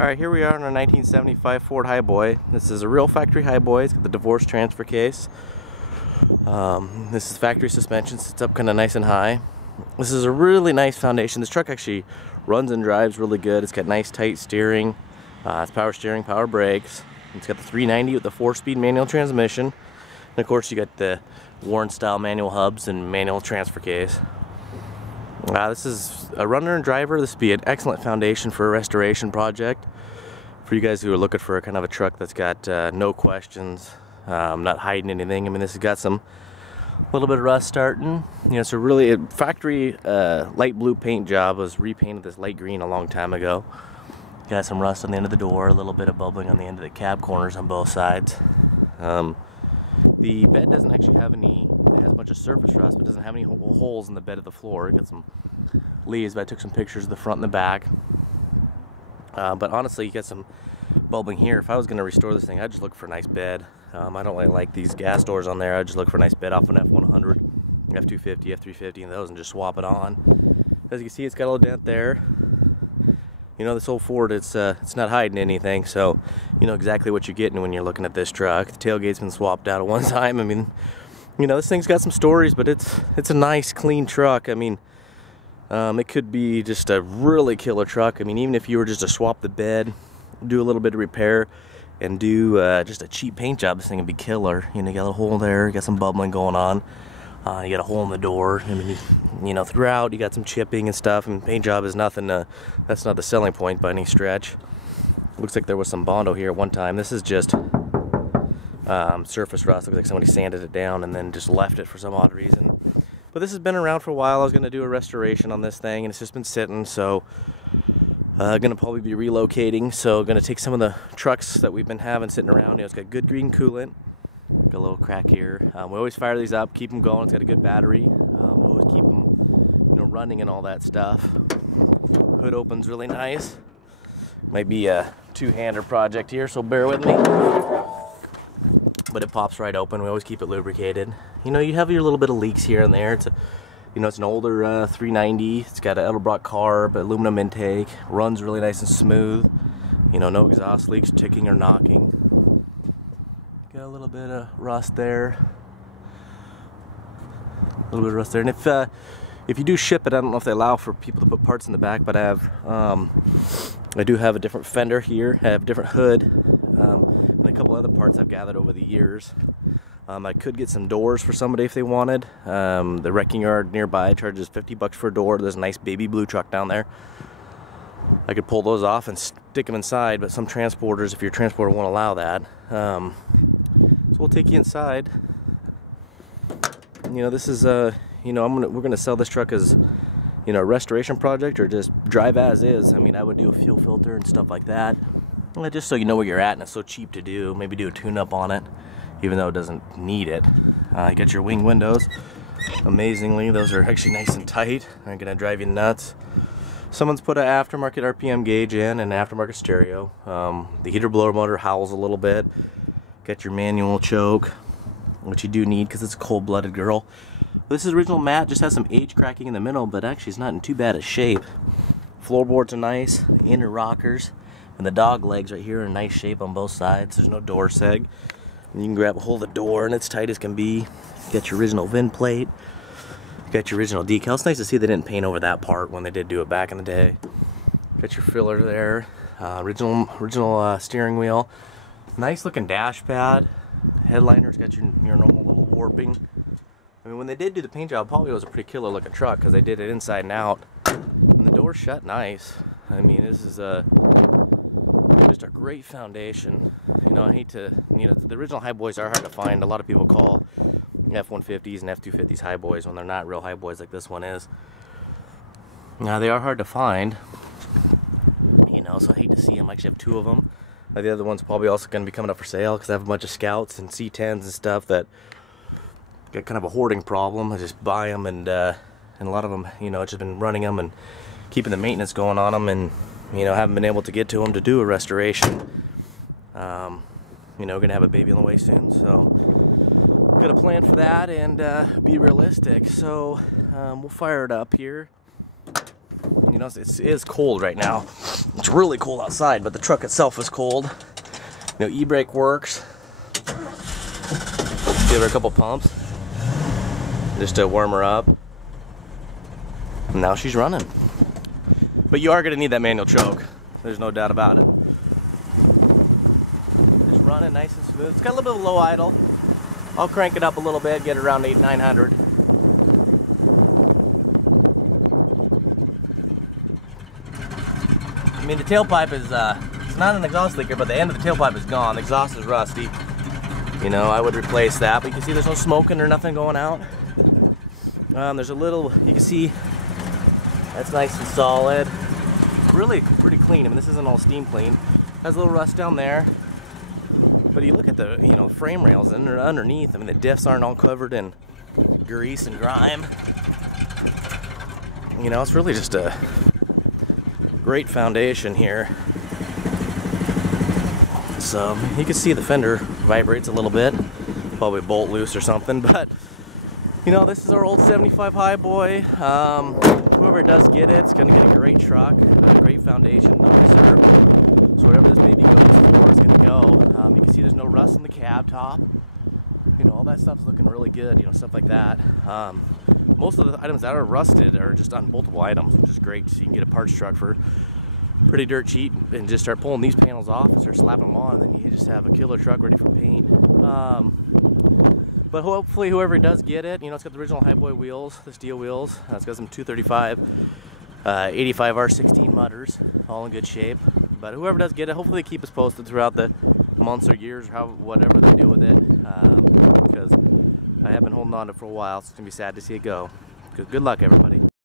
Alright, here we are in our 1975 Ford Highboy. This is a real factory Highboy. It's got the divorce transfer case. This is factory suspension. Sits up kind of nice and high. This is a really nice foundation. This truck actually runs and drives really good. It's got nice tight steering. It's power steering, power brakes. It's got the 390 with the 4-speed manual transmission. And of course you got the Warren style manual hubs and manual transfer case. This is a runner and driver. This would be an excellent foundation for a restoration project for you guys who are looking for a kind of a truck that's got no questions, not hiding anything. I mean, this has got some little bit of rust starting. You know, it's a really factory light blue paint job. Was repainted this light green a long time ago. Got some rust on the end of the door, a little bit of bubbling on the end of the cab corners on both sides. The bed doesn't actually have any. It has a bunch of surface rust, but doesn't have any holes in the bed of the floor. It got some leaves, but I took some pictures of the front and the back. But honestly, you get some bubbling here. If I was going to restore this thing, I'd just look for a nice bed. I don't really like these gas doors on there. I'd just look for a nice bed off an F100, F250, F350, and those, and just swap it on. As you can see, it's got a little dent there. You know, this old Ford, it's not hiding anything, so you know exactly what you're getting when you're looking at this truck. The tailgate's been swapped out at one time. I mean, you know, this thing's got some stories, but it's a nice, clean truck. I mean, it could be just a really killer truck. I mean, even if you were just to swap the bed, do a little bit of repair, and do just a cheap paint job, this thing would be killer. You know, you got a hole there, you got some bubbling going on. You got a hole in the door. I mean, you know, throughout you got some chipping and stuff. And paint job is nothing. That's not the selling point by any stretch. Looks like there was some Bondo here at one time. This is just surface rust. Looks like somebody sanded it down and then just left it for some odd reason. But this has been around for a while. I was going to do a restoration on this thing, and it's just been sitting. So going to probably be relocating. So going to take some of the trucks that we've been having sitting around. You know, it's got good green coolant. Got a little crack here. We always fire these up, keep them going. It's got a good battery. We always keep them, you know, running and all that stuff. Hood opens really nice. Might be a two-hander project here, so bear with me. But it pops right open. We always keep it lubricated. You know, you have your little bit of leaks here and there. It's a, you know, it's an older 390. It's got an Edelbrock carb, aluminum intake. Runs really nice and smooth. You know, no exhaust leaks, ticking or knocking. Got a little bit of rust there. A little bit of rust there. And if you do ship it, I don't know if they allow for people to put parts in the back, but I do have a different fender here. I have a different hood. And a couple other parts I've gathered over the years. I could get some doors for somebody if they wanted. The wrecking yard nearby charges $50 for a door. There's a nice baby blue truck down there. I could pull those off and stick them inside, but some transporters, if your transporter won't allow that. So we'll take you inside. You know, this is you know, we're gonna sell this truck as, you know, a restoration project or just drive as is. I mean, I would do a fuel filter and stuff like that, just so you know where you're at, and it's so cheap to do. Maybe do a tune-up on it, even though it doesn't need it. You got your wing windows. Amazingly, those are actually nice and tight. They're gonna drive you nuts. Someone's put an aftermarket RPM gauge in and an aftermarket stereo. The heater blower motor howls a little bit. Got your manual choke, which you do need because it's a cold-blooded girl. This is original matte, just has some age cracking in the middle, but actually it's not in too bad a shape. Floorboards are nice, the inner rockers, and the dog legs right here are in nice shape on both sides. There's no door seg. And you can grab a hold of the door and it's tight as can be. Got your original VIN plate. Got your original decal. It's nice to see they didn't paint over that part when they did do it back in the day. Got your filler there. Original steering wheel. Nice looking dash pad. Headliner's got your normal little warping. I mean, when they did do the paint job, probably was a pretty killer looking truck because they did it inside and out. And the door's shut nice. I mean, this is just a great foundation. You know, I hate to, you know, the original Highboys are hard to find. A lot of people call F-150s and F-250s Highboys when they're not real Highboys like this one is. Now, they are hard to find. You know, so I hate to see them. I actually have two of them. The other one's probably also going to be coming up for sale because I have a bunch of Scouts and C10s and stuff that got kind of a hoarding problem. I just buy them, and a lot of them, you know, I've just been running them and keeping the maintenance going on them, and you know, haven't been able to get to them to do a restoration. You know, we're gonna have a baby on the way soon, so got a plan for that and be realistic. So we'll fire it up here. You know, it is cold right now. It's really cold outside, but the truck itself is cold. You know, e-brake works. Give her a couple pumps just to warm her up. And now she's running. But you are going to need that manual choke. There's no doubt about it. Just running nice and smooth. It's got a little bit of low idle. I'll crank it up a little bit, get it around 800-900. I mean, the tailpipe is, it's not an exhaust leaker, but the end of the tailpipe is gone. The exhaust is rusty. You know, I would replace that, but you can see there's no smoking or nothing going out. There's a little, you can see, that's nice and solid. Really pretty clean. I mean, this isn't all steam clean. Has a little rust down there. But you look at the, you know, frame rails underneath. I mean, the diffs aren't all covered in grease and grime. You know, it's really just a great foundation here. So you can see the fender vibrates a little bit, probably a bolt loose or something. But you know, this is our old 75 Highboy. Whoever does get it, it's gonna get a great truck, a great foundation. So whatever this baby goes for, it's gonna go. You can see there's no rust in the cab top. You know, all that stuff's looking really good. You know, stuff like that. Most of the items that are rusted are just unboltable items, which is great. So you can get a parts truck for pretty dirt cheap and just start pulling these panels off and start slapping them on, and then you just have a killer truck ready for paint. But hopefully whoever does get it, you know, it's got the original Highboy wheels, the steel wheels. It's got some 235 85 R16 mutters, all in good shape. But whoever does get it, hopefully keep us posted throughout the months or years, or whatever they do with it, because I have been holding on to it for a while, so it's gonna be sad to see it go. Good luck, everybody.